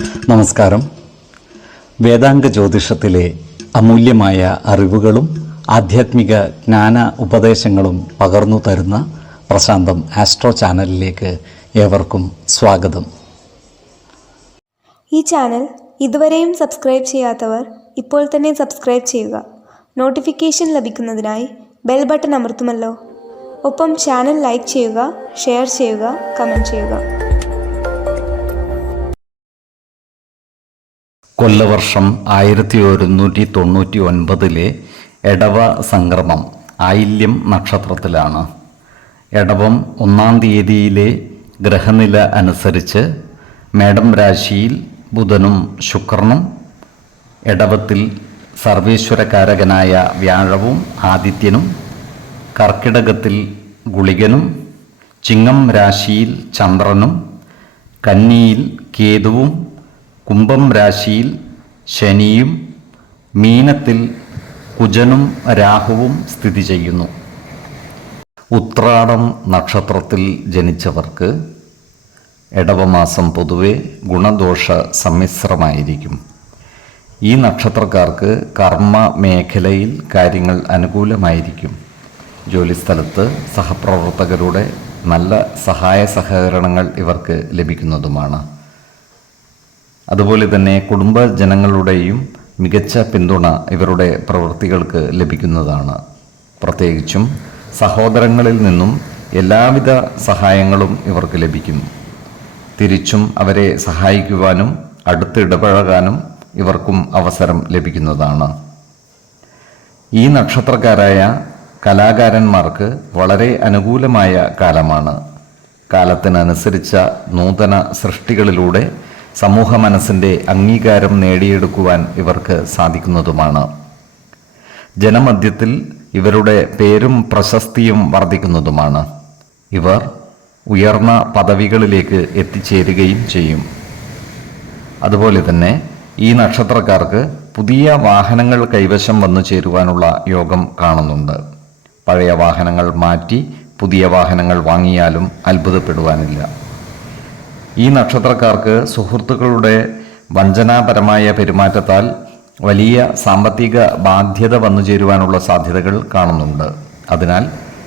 നമസ്കാരം. വേദാംഗ ജ്യോതിഷത്തിലെ അമൂല്യമായ അറിവുകളും ആധ്യാത്മിക ജ്ഞാന ഉപദേശങ്ങളും പകർന്നു തരുന്ന പ്രശാന്തം ആസ്ട്രോ ചാനലിലേക്ക് ഏവർക്കും സ്വാഗതം. ഈ ചാനൽ ഇതുവരെയും സബ്സ്ക്രൈബ് ചെയ്യാത്തവർ ഇപ്പോൾ തന്നെ സബ്സ്ക്രൈബ് ചെയ്യുക. നോട്ടിഫിക്കേഷൻ ലഭിക്കുന്നതിനായി ബെൽ ബട്ടൺ അമർത്തുമല്ലോ. ഒപ്പം ചാനൽ ലൈക്ക് ചെയ്യുക, ഷെയർ ചെയ്യുക, കമൻറ്റ് ചെയ്യുക. കൊല്ലവർഷം 1199 എടവ സംക്രമം ആയില്യം നക്ഷത്രത്തിലാണ്. എടവം 1-ാം തീയതിയിലെ ഗ്രഹനില അനുസരിച്ച് മേടം രാശിയിൽ ബുധനും ശുക്രനും, എടവത്തിൽ സർവേശ്വരകാരകനായ വ്യാഴവും ആദിത്യനും, കർക്കിടകത്തിൽ ഗുളികനും, ചിങ്ങം രാശിയിൽ ചന്ദ്രനും, കന്നിയിൽ കേതുവും, കുംഭം രാശിയിൽ ശനിയും, മീനത്തിൽ കുജനും രാഹുവും സ്ഥിതി ചെയ്യുന്നു. ഉത്രാടം നക്ഷത്രത്തിൽ ജനിച്ചവർക്ക് എടവമാസം പൊതുവെ ഗുണദോഷ സമ്മിശ്രമായിരിക്കും. ഈ നക്ഷത്രക്കാർക്ക് കർമ്മ മേഖലയിൽ കാര്യങ്ങൾ അനുകൂലമായിരിക്കും. ജോലിസ്ഥലത്ത് സഹപ്രവർത്തകരുടെ നല്ല സഹായ സഹകരണങ്ങൾ ഇവർക്ക് ലഭിക്കുന്നതുമാണ്. അതുപോലെ തന്നെ കുടുംബജനങ്ങളുടെയും മികച്ച പിന്തുണ ഇവരുടെ പ്രവൃത്തികൾക്ക് ലഭിക്കുന്നതാണ്. പ്രത്യേകിച്ചും സഹോദരങ്ങളിൽ നിന്നും എല്ലാവിധ സഹായങ്ങളും ഇവർക്ക് ലഭിക്കും. തിരിച്ചും അവരെ സഹായിക്കുവാനും അടുത്തിടപഴകാനും ഇവർക്കും അവസരം ലഭിക്കുന്നതാണ്. ഈ നക്ഷത്രക്കാരായ കലാകാരന്മാർക്ക് വളരെ അനുകൂലമായ കാലമാണ്. കാലത്തിനനുസരിച്ച നൂതന സൃഷ്ടികളിലൂടെ സമൂഹ മനസ്സിൻ്റെ അംഗീകാരം നേടിയെടുക്കുവാൻ ഇവർക്ക് സാധിക്കുന്നതുമാണ്. ജനമധ്യത്തിൽ ഇവരുടെ പേരും പ്രശസ്തിയും വർദ്ധിക്കുന്നതുമാണ്. ഇവർ ഉയർന്ന പദവികളിലേക്ക് എത്തിച്ചേരുകയും ചെയ്യും. അതുപോലെ തന്നെ ഈ നക്ഷത്രക്കാർക്ക് പുതിയ വാഹനങ്ങൾ കൈവശം വന്നു ചേരുവാനുള്ള യോഗം കാണുന്നുണ്ട്. പഴയ വാഹനങ്ങൾ മാറ്റി പുതിയ വാഹനങ്ങൾ വാങ്ങിയാലും അത്ഭുതപ്പെടുവാനില്ല. ഈ നക്ഷത്രക്കാർക്ക് സുഹൃത്തുക്കളുടെ വഞ്ചനാപരമായ പെരുമാറ്റത്താൽ വലിയ സാമ്പത്തിക ബാധ്യത വന്നു ചേരുവാനുള്ള സാധ്യതകൾ കാണുന്നുണ്ട്. അതിനാൽ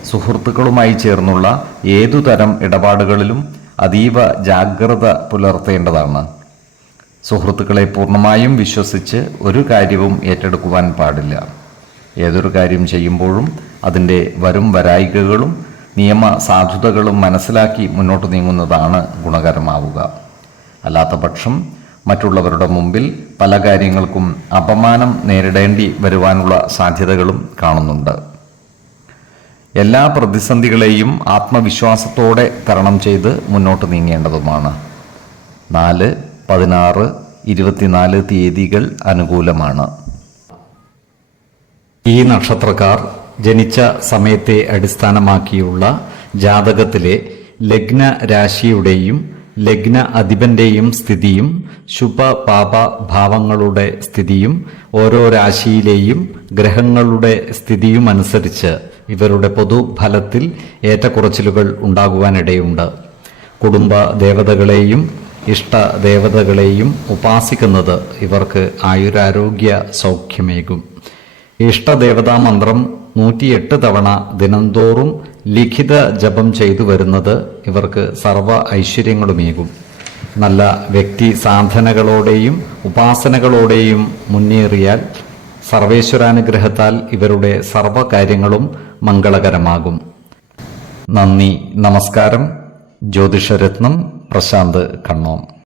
സുഹൃത്തുക്കളുമായി ചേർന്നുള്ള ഏതുതരം ഇടപാടുകളിലും അതീവ ജാഗ്രത പുലർത്തേണ്ടതാണ്. സുഹൃത്തുക്കളെ പൂർണ്ണമായും വിശ്വസിച്ച് ഒരു കാര്യവും ഏറ്റെടുക്കുവാൻ പാടില്ല. ഏതൊരു കാര്യം ചെയ്യുമ്പോഴും അതിൻ്റെ വരും വരായികകളും നിയമ സാധുതകളും മനസ്സിലാക്കി മുന്നോട്ട് നീങ്ങുന്നതാണ് ഗുണകരമാവുക. അല്ലാത്തപക്ഷം മറ്റുള്ളവരുടെ മുമ്പിൽ പല കാര്യങ്ങൾക്കും അപമാനം നേരിടേണ്ടി വരുവാനുള്ള സാധ്യതകളും കാണുന്നുണ്ട്. എല്ലാ പ്രതിസന്ധികളെയും ആത്മവിശ്വാസത്തോടെ തരണം ചെയ്ത് മുന്നോട്ട് നീങ്ങേണ്ടതുമാണ്. 4, 16, 24 തീയതികൾ അനുകൂലമാണ്. ഈ നക്ഷത്രക്കാർ ജനിച്ച സമയത്തെ അടിസ്ഥാനമാക്കിയുള്ള ജാതകത്തിലെ ലഗ്ന രാശിയുടെയും ലഗ്ന അധിപന്റെയും സ്ഥിതിയും ശുഭ പാപ ഭാവങ്ങളുടെ സ്ഥിതിയും ഓരോ രാശിയിലെയും ഗ്രഹങ്ങളുടെ സ്ഥിതിയും അനുസരിച്ച് ഇവരുടെ പൊതുഫലത്തിൽ ഏറ്റക്കുറച്ചിലുകൾ ഉണ്ടാകുവാനിടയുണ്ട്. കുടുംബ ദേവതകളെയും ഇഷ്ടദേവതകളെയും ഉപാസിക്കുന്നത് ഇവർക്ക് ആയുരാരോഗ്യ സൗഖ്യമേകും. ഇഷ്ടദേവതാ മന്ത്രം 108 തവണ ദിനംതോറും ലിഖിത ജപം ചെയ്തു വരുന്നത് ഇവർക്ക് സർവ ഐശ്വര്യങ്ങളുമേകും. നല്ല വ്യക്തി സാധനകളോടെയും ഉപാസനകളോടെയും മുന്നേറിയാൽ സർവേശ്വരാനുഗ്രഹത്താൽ ഇവരുടെ സർവകാര്യങ്ങളും മംഗളകരമാകും. നന്ദി, നമസ്കാരം. ജ്യോതിഷരത്നം പ്രശാന്ത് കണ്ണോം.